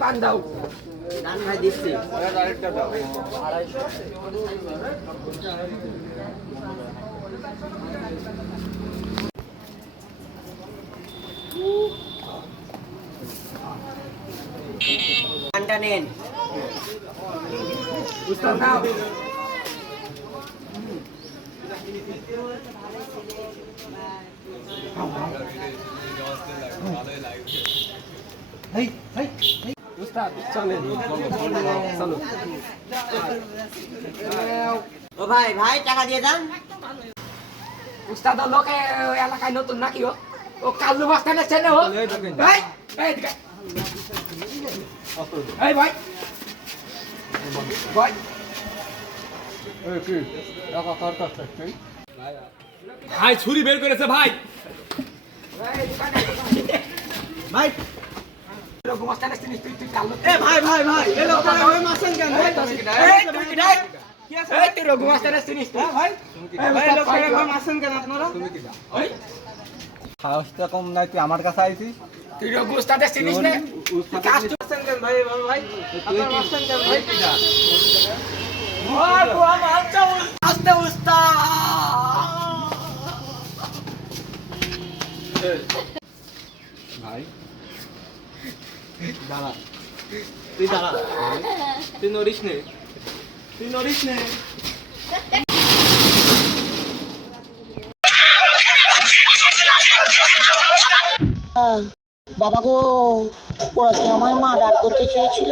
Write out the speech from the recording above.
পান দাও ভাই দিচ্ছি পানটা নেন উস্তাদ নাও হেই হেই উস্তাদ চলেন চলো ও ভাই ভাই টাকা দিয়ে যান উস্তাদ লোকে এলাকায় নতুন নাকি ও কালু বাস্তানে চেনে ও এই এই এই ভাই ভাই এই কি টাকা কার কাছে তুই ভাই ছুরি বের করেছে ভাই ভাই লোক বাস্তানে চিনিস তুই কালু এ ভাই ভাই ভাই এ লোকটা ওই মাসেন কেন এই তুই কি ডাই এই তুই লোক বাস্তানে চিনিস হ্যাঁ ভাই ভাই লোকটা ওই মাসেন কেন আপনারা তুমি কি দা ওই সাহসটা কম নাই তুই আমার কাছে আইছিস তুই লোক বাস্তানে চিনিস না কাজ মাসেন কেন ভাই ভাই আপনারা মাসেন কেন ভাই কি দা ওই গোয়া মারছো আস্তে উস্তাদ ভাই দাঁড়া তুই দাঁড়া তুই নড়িস নে বাবা গো ওরা কি আমায় মার্ডার করতে চেয়েছিল